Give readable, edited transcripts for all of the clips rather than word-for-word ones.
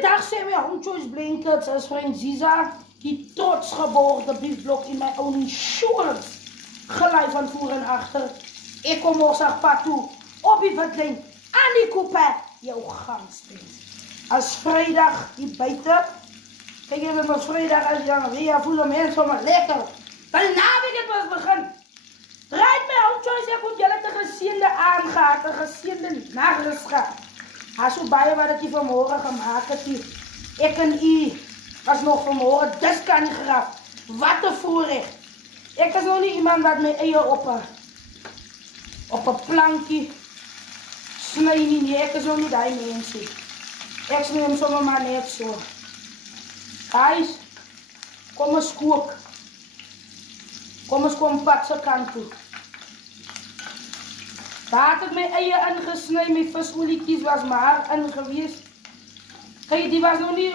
dag sê my Home Choice blankets as vriend Ziza, die trots geboorde briefblok in my own insurance. Gelei van voor en achter. Ek kom oorzaak pad toe, op die witlijn, aan die koepe, jou gangspens. As vrijdag die buiten, kijk even met vrijdag als je weer voelen mensen om lekker. Dan naweek het was begin. Draait my Home Choice, ek moet julle te geseende aangaat, te geseende nagrus gaat. As so baie wat ek vanmorgen gemaakt het, ek en u was nog vanmorgen dis kan graf. Wat een voorrecht. Ek is nog nie iemand wat my eie op een plankie snij nie, nee, ek is nog nie die mensie. Ek snij hem sommer maar net so. Guys, kom eens kook. Kom eens kom pad se kant toe. Daar het ek my eie ingesnij, my visolietjies was maar ingewees. Kijk, die was nog nie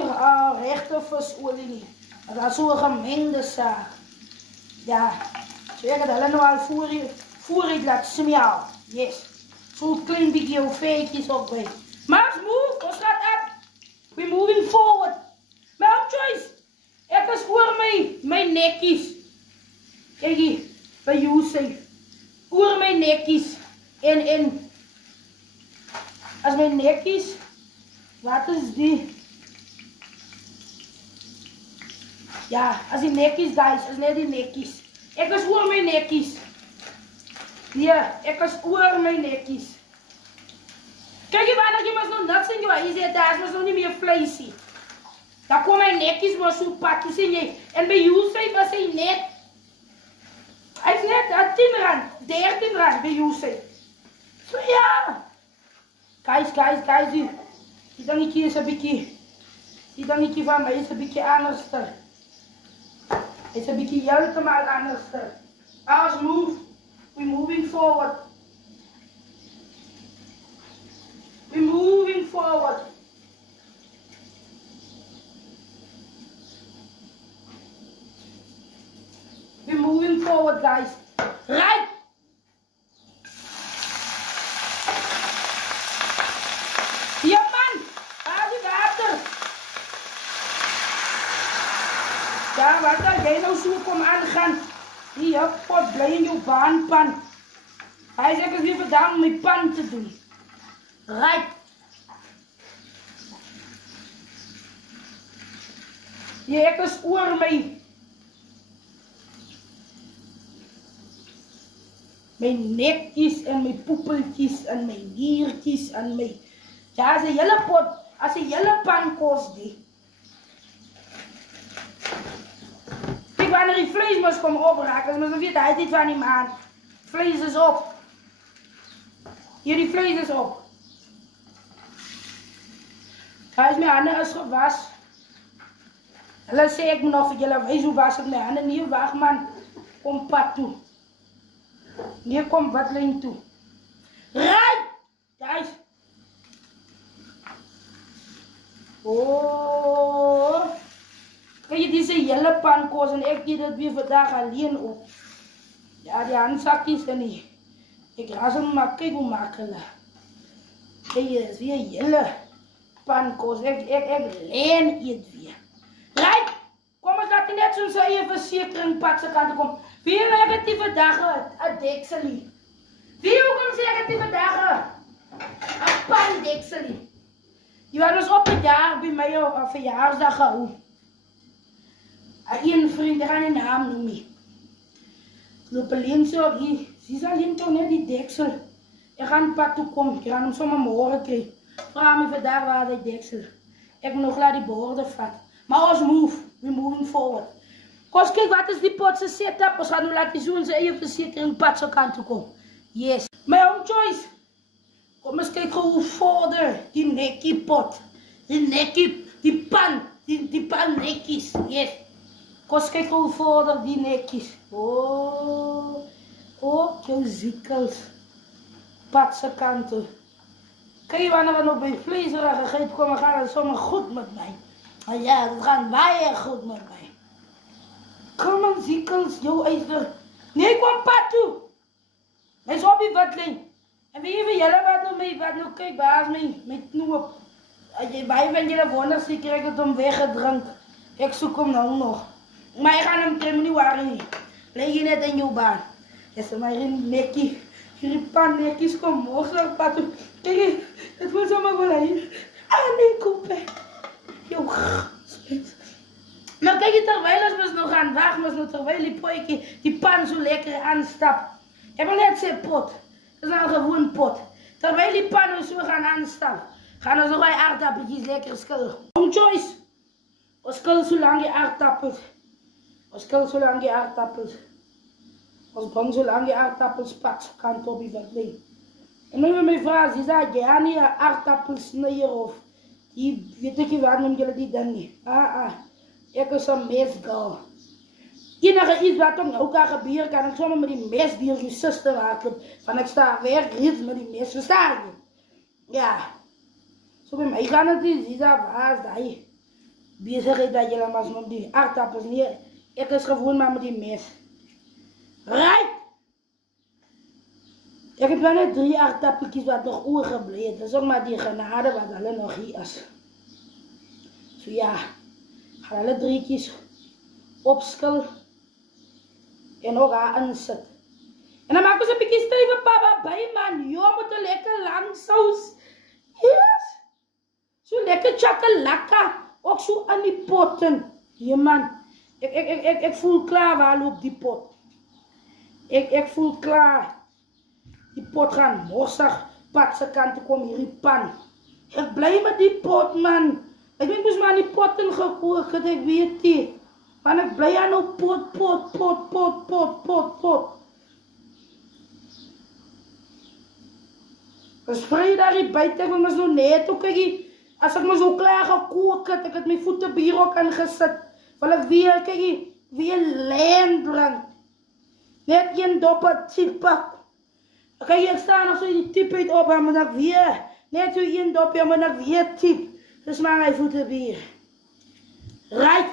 rechte visolie nie. Dat was so 'n gemengde saak. Ja, so ek het hulle nou al vooruit laat smeal. Yes. So klein bietjie jou veetjies op by. Maar move, ons gaat up. We moving forward. My Home Choice. Ek is oor my nekkies. Kijk hier, by jou safe. Oor my nekkies. En as my nekkies, wat is die? Ja, as die nekkies guys, is net die nekkies. Ek is oor my nekkies. Ja, ek is oor my nekkies. Kijk hier wanneer jy mos nog niks in jou huis het, daar is mos nog nie meer vleisie. Daar kom my nekkies mos so pakkies in jy. En by jou safe was hy net, hy is net 10 rand, 13 rand by jou safe. So ja, guys, die dingetje is een beetje, die dingetje van mij is een beetje anders. It's een beetje helemaal anders. As move, we're moving forward. We're moving forward. We're moving forward, guys. Right. Ja, wat kan jy nou so kom aangaan? Die pot bly in jou baanpan. Hy sê ek is hier vandag om my pan te doen. Right. Ja, ek is oor my nekkies en my poepeltjies en my niertjies en my... Ja, as 'n hele pot, as 'n hele pan kos die. Wanneer die vlees moest komen opraken, maar dan weet hij dit van die maand. Vlees is op. Hier, die vlees is op. Hij is mijn handen is gewas. Hulle sê ek moet nog vir julle wys hoe was ek my handen. Nee, wacht man. Kom pad toe. Nee, kom watlijn toe. Right! Guys. Oh. Kijk, dit is een hele pankos en ik die dit weer vandaag alleen op. Ja, die handzakjes en niet. Ik ras hem maar, kijk hoe makkelijk. Kijk, dit is weer een hele pankos. Ik leen het weer. Right? Kom eens laat je net zo'n zijn verzekering pakken kan komen. Wie negatieve dagen, een dekselie. Wie ook zeggen dagen, een pandekselie. Je was dus op het jaar bij mij op een verjaarsdag gehouden. Een vriend, ik ga een naam noemen. Loop alleen zo, ze is alleen toch net die deksel. Ik ga een pad toe komen, ik ga hem zomaar morgen krijgen. Vraag me vandaag waar die deksel. Ik moet nog laat die borden vat. Maar als move, we're moving forward. Kos, kijk, wat is die potse setup? We gaan nu laten zien ze even verzekering pad zo kan toe komen. Yes. My Home Choice. Kom eens kijken hoe vorder die nekkie pot. Die nekkie, die pan nekkies. Yes. Kos, kijk hoe vorder die nekkies. Oh, jouw ziekels. Patse kanten. Kijk, wanneer we nog bij vleeserige gegeten komen, gaat het zomaar goed met mij. Maar ja, het gaat bijna goed met mij. Kom aan, ziekels, jouw ijzer. Nee, kom pad toe. Hij is op die watlijn. En weet je, jullie wat nou mee, wat nou, kijk, waar is mijn knoop. Baie van jullie wonderen, ik krijg het hem weggedrankt. Ik zoek hem nou nog. Maar ik ga hem krimmen niet waar. Leg je net in jouw baan. Je zegt maar in nekkie. Jullie pan nekkies kom morgen patu. Kijk, het moet zomaar wel hier. Ah nee, kopen. Yo. Nou kijk je terwijl we nog gaan wachten, terwijl die poikie die pan zo lekker aanstapt. Ik wil net zeggen pot. Dat is een gewoon pot. Terwijl die pan zo gaan aanstappen, gaan we nog bij aardappeltjes lekker schillen. Om choice. We schillen zo lang die aardappels. We schillen zo lang die aardappels. We brengen zo lang die aardappels pat, kan Toby wat doen. En nu met mijn vraag, ze zei, ja niet aardappels snijden of die weet ik niet waarom jullie die dan niet. Ik is een mesgal. Enige iets wat ook nou kan gebeuren, kan ik zomaar met die mes die je zuster maken. Van ik sta werk hier met die mes, verstaan je? Ja. Zo bij mij gaan het niet, zie dat waar dat je bezig is dat jullie maar met die aardappels niet. Ik is gewoon maar met die mes. Right! Ik heb wel net 3 aardappeltjes wat nog overgebleven. Dat is ook maar die genade wat alleen nog hier is. Zo ja. Ga alle 3 opschil en ook aan zet. En dan maken we een beetje stevig papa bij man. Jo, met een lekker lang saus. Yes. Zo lekker chakalaka. Ook zo aan die potten. Ja man. Ik voel klaar waar loopt die pot. Ik voel klaar. Die pot gaan morsig. Patse kanten komen hier in pan. Ik blij met die pot man. Ik ben dus maar die potten gekookt, ik weet het. Maar ik blij aan op pot. Dus vrij daar in buiten, ik ben zo net ook, als ik me zo klaar gekookt heb, ik heb mijn voeten bij hier ook aangezet. Wil ik weer, kijk, weer lijn brengen. Net een doppe type. Kijk, ik sta nog zo die type uit op, maar dan weer. Net zo een dopje, maar dan weer type. Dus maar mijn voeten weer. Right.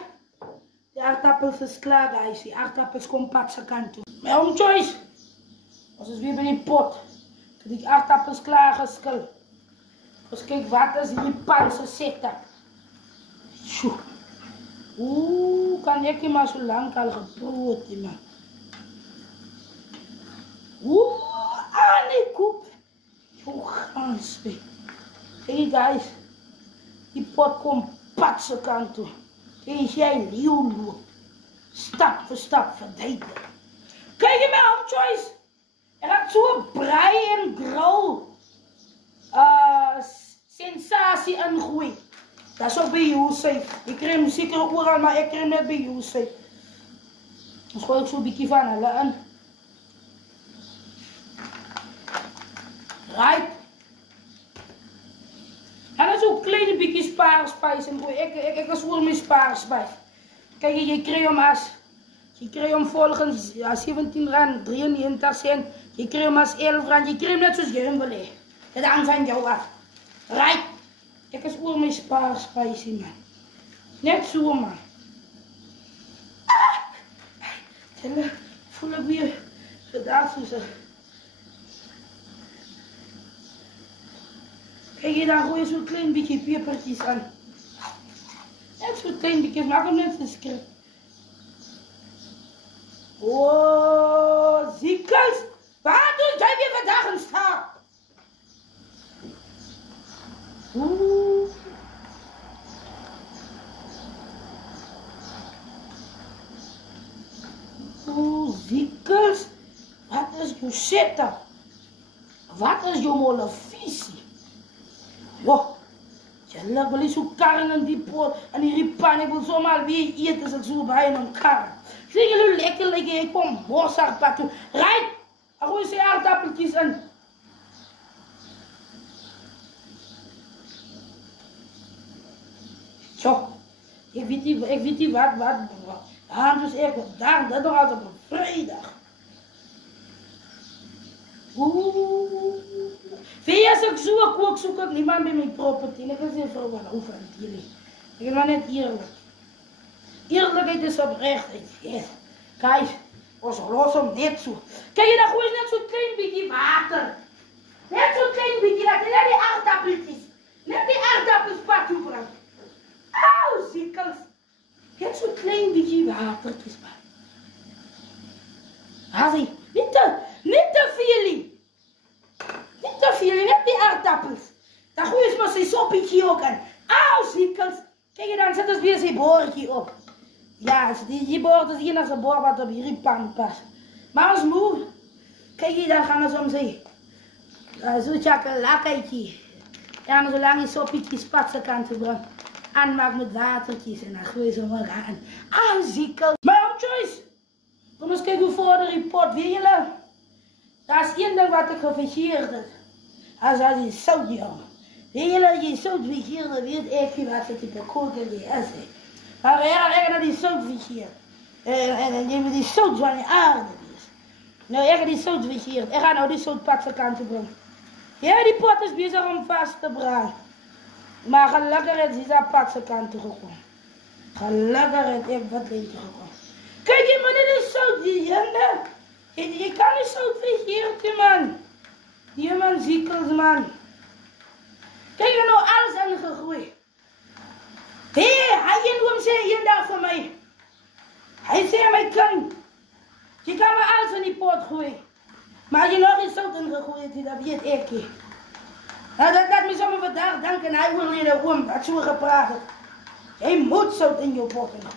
De aardappels is klaar, guys. Die aardappels komen patsen kant toe. Mijn home choice. Als het weer bij die pot. Ik heb die aardappels klaar geschild. Dus kijk wat is die pan zo zitten. Oeh, kan ik maar zo lang al geproefd, man. Oeh, nee, koep. Hoe gaan ze? Hey guys. Die pot komt patsen kant toe. Is jij nieuw? Stap voor stap verdedigen. Kijk je mijn home choice? Er gaat zo'n brei en grill sensatie ingooien. Dat is ook bij jou safe. Ik krijg hem zeker overal, maar ik krijg hem net bij jou safe. Dan gooi ik zo'n beetje van hulle in. Right. En dat is ook kleine beetje spaarspijs. Ik is voor mijn spaarspijs. Kijk, je krijgt hem als. Je krijgt hem volgens 17 rand, 93 cent. Je krijgt hem als 11 rand. Je krijgt hem net zoals je hem wil hebben. Dat hangt van jou af. Right. Ik is voor mijn spaarspijs, man. Net zo, man. Voel ik weer gedaan, zo zeg. Kijk je, dan gooi je zo'n klein beetje pepertjes aan. Net zo'n klein beetje, maak hem net zo script. Oh, ziekels! Waar doe jij weer vandaag een stap? Oeh. Oeh, ziekels! Wat is jouw zitten? Wat is jouw molle visie? Wow, je wil zo karren en die pot en die ripan. Ik wil zomaar weer eten als ik zo bij een kar. Zie jullie lekker liggen, ik kom morsig pakken. Rijd, dan gooi je aardappeltjes in. Zo, ik weet niet wat. Ja, dus ik daar, dat nog altijd op een vrijdag. Oeh. Vind je als ik zo kook, zoek ik niemand bij mijn property. Ik is even wat over aan jullie. Ik ben maar net eerlijk. Eerlijkheid is oprechtheid. Yes. Kijk, ons los om net zo. Kijk, dan gooi je net zo'n klein beetje water. Net zo'n klein beetje, dat is die aardappeltjes. Net die aardappels pat toe bring. Au, siekels. Net so klein bietjie watertjies by. Hasie, niet te veel nie. Niet te veel nie, net die aardappels. Dan gooi je maar sy soppietjie ook in. Au, siekels. Kijk, dan zet ons weer sy boortjie op. Ja, die boord is enigste boord wat op hierdie pan pas. Maar ons moe, kijk, dan gaan ons om sy so chakalakkeitjie. En dan zolang die soppietjies patse kant te bring. Aanmaak met watertjies en dan gooi ze maar aan. Au, siekels. My own choice. Kom eens kijken hoe voor de report. Weet jullie? Dat is één ding wat ik gevergeerd heb. Als die zout, jongen. Weet jullie, die zout vergeerd, dan weet ik wat het type koken die is. Maar ik heb die zout vergeerd. En je moet die zout van die aarde is. Nou, ik heb die zout vergeerd. Ik ga nou die zout patse kant brengen. Ja, die pot is bezig om vast te branden. Maar gelukkig is die patse kant gekomen. Gelukkig is ik wat beter gekomen. Kijk, je moet niet zout die je kan niet zout vergeten, man. Je man ziekels, man. Kijk, je nou alles ingegooid. Hé, hij noemt zei een dag van mij. Hij zei mij kan. Je kan maar alles in die pot gooien. Maar als je nog eens zout ingegooid, dat weet ik niet. Nou, dat laat me zomaar vandaag danken. Hij wil niet de oom, dat zo gepraat. Je moet zout in je pot gooien.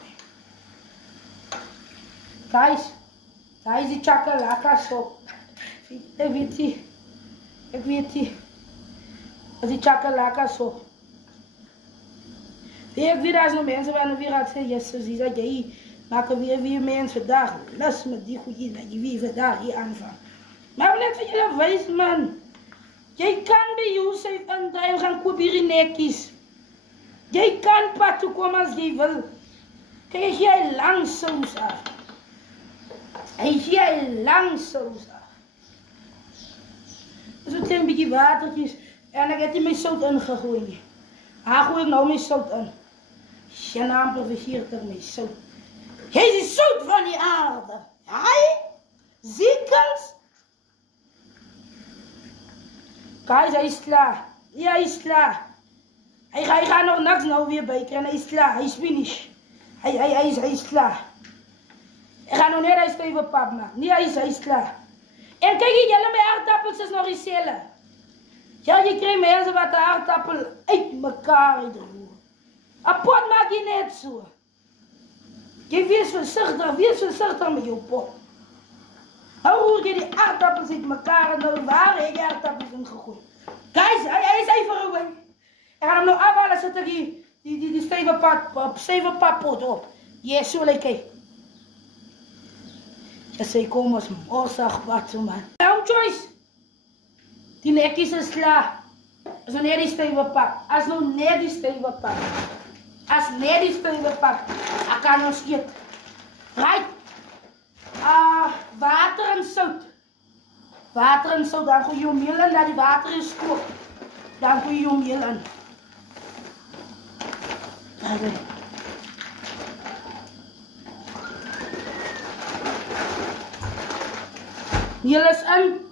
Guys, daar is die chakalaka sop. Ik weet die. Dat is die chakalaka sop. Ik weet als nog mensen waren weer aan het zeggen, Jezus, die zei, jij maken weer mensen vandaag. Las met die goedjes dat je weer vandaag hier aanvangt. Maar net van jullie wijs, man. Jij kan bij Jozef en daar gaan kopen hier nekjes. Jij kan pas toekomen als jij wil. Kijk jij lang soms af. Hij is jij lang soms af. Dus het een beetje watertjes. En dan gaat hij met zout ingegooid. Hij gooi ik nou met zout in. Je naam vergeert er met zout. Hij is zout van die aarde. Hij? Ziekels? Kijk, hij is klaar. Ja, hij is klaar. Hij gaat nog niks nou weer bijkeren. En hij is klaar. Hij is finish. Hij is klaar. Ik ga nog net een stevige pap maken. Nee, hij is klaar. En kijk hier, jullie met aardappels is nog eens zellen. Ja, je krijgt mensen wat de aardappel uit elkaar droegen. Een pot maak je net zo. Je wees voorzichtig met je pot. Dan roer je die aardappels uit elkaar en dan waren je aardappels in gegooid. Guys, hij is even gewoon. Ik ga hem nog afhalen, zet er die stevige pappot op. Yes, zo lekker. Ja, zij komen als oorzaak wat zo man. Jouw choice. Die nekjes is klaar. Als nog net die stevige pap. Als nog net die stevige pap. Als net die stevige pap. Dan kan ons eten. Right. Water en zout. Water en zout. Dan gooi je meel in. Dat die water is kookt. Dan gooi je meel in. Meel is in.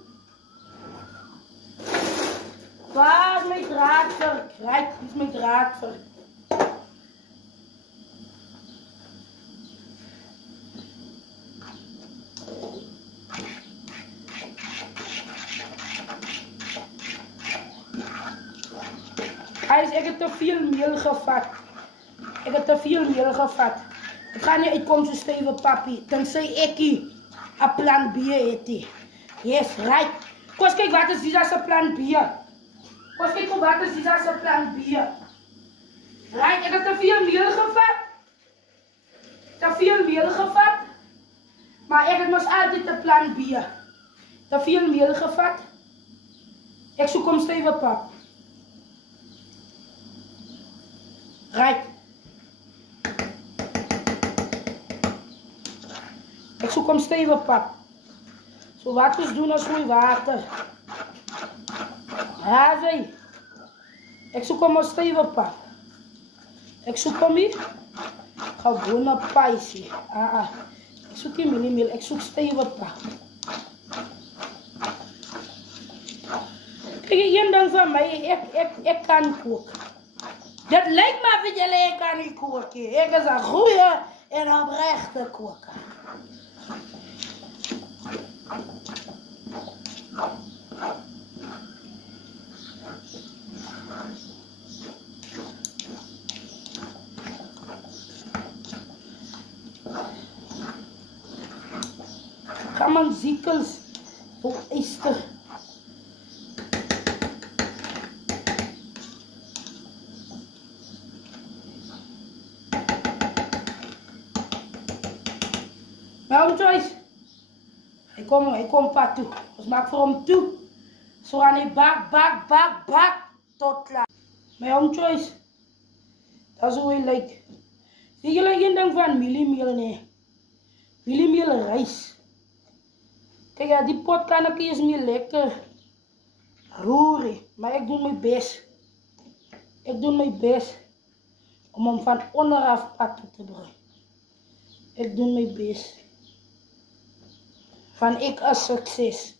Waar is mijn draadwerk? Kijk, dit is mijn draadwerk. Ik heb te veel meel gevat. Het gaat niet uitkomen zo stevige papi. Tenzij ik een plan B eet. Yes, right. Koos kijk wat is dit als een plan B. Koos kijk wat is dit als een plan B. Right, ik heb te veel meel gevat. Maar ik heb nog altijd een plan B. Te veel meel gevat. Ik zoek om stevige pap. Right. Ik zoek om stevige pap. Zo wat dus doen als goeie water. Ja, zie. Ik zoek om een stevige pap. Ik zoek om hier. Gewone pijsie. Ik zoek hier minimaal. Ik zoek stevige pap. Kijk, Kijk, een ding van mij, ik kan koken. Dat lijkt me dat jullie kan niet koken. Ik is een goede en oprechte koker. Come on, ziekels. Hoe is het? Nou, Joyce. Hij komt pad toe. Dus maak voor hem toe. Zo aan hij bak. Tot klaar. Maar Joyce. Dat is hoe hij lijkt. Zie jullie geen ding van mieliemeel, nee. Mieliemeel rijst. Kijk, ja, die pot kan ik eens meer lekker roeren. Maar ik doe mijn best. Ik doe mijn best om hem van onderaf pad toe te brengen. Ik doe mijn best. Van ik als succes.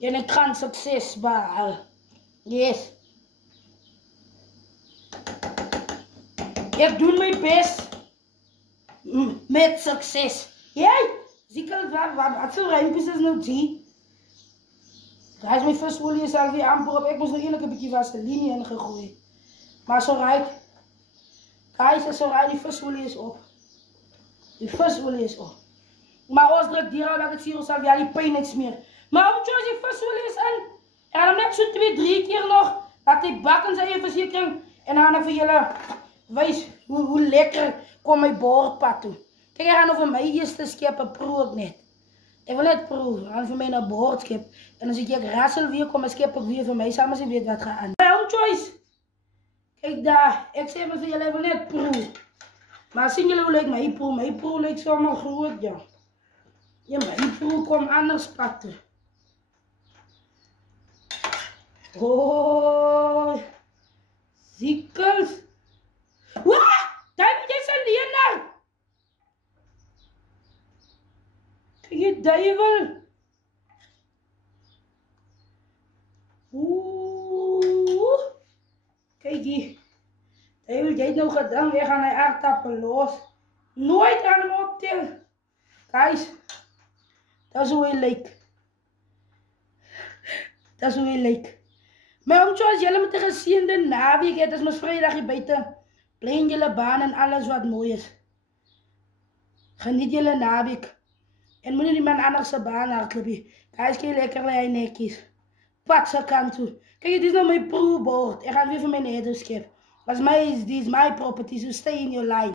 En ik kan succes behalen. Yes. Ik doe mijn best. Met succes. Jij? Zie ik wat voor rijmpjes is nou die? Daar is mijn visolie is alweer amper op. Ik moest nog eerlijk een beetje vaseline in gegooid. Maar zo rijdt. Guys, zo rijdt die visolie is op. Die visolie is op. Maar als druk dieren dat ik zie ons alweer die pijn niet meer. Maar om die visolie is in. En dan net zo 2-3 keer nog. Dat die bakken zijn je verzekering. En dan ga ik voor jullie wijs hoe lekker kom mijn boordpad toe. Kijk, ik ga over mij eerste scheppen proef ik net. Ik wil net proeven. Ik ga voor mij naar boordschip. En dan zie ik rassel weer kom en schep ik weer voor mij samen ze weet wat gaat aan. Maar Joyce. Kijk daar. Ik zeg maar voor jullie, ik wil net proeven. Maar zien jullie hoe leuk mijn proef? Mijn proef lijkt zomaar groot, ja. Ja, mijn proef komt anders pakken. Oh. Ziekels. Wat? Daar moet je zijn dienaar. Kijk je duivel. Oeh. Kijk hier. Duivel, jij nou gedaan. We gaan naar aardappel los. Nooit aan hem optillen. Guys. Dat is hoe hij lijkt. Dat is hoe hij lijkt. Maar om zoals jullie met de geziende naweek, het is mijn vrijdag buiten. Plein jullie baan en alles wat mooi is. Geniet jullie naweek. En moet je niet met anders baan hardlopen. Kijk eens lekker naar je nekjes. Patse kant toe. Kijk, dit is nou mijn proefboord. Ik ga weer van mijn nederschip. Wat mij is, dit is mijn property, so stay in your life.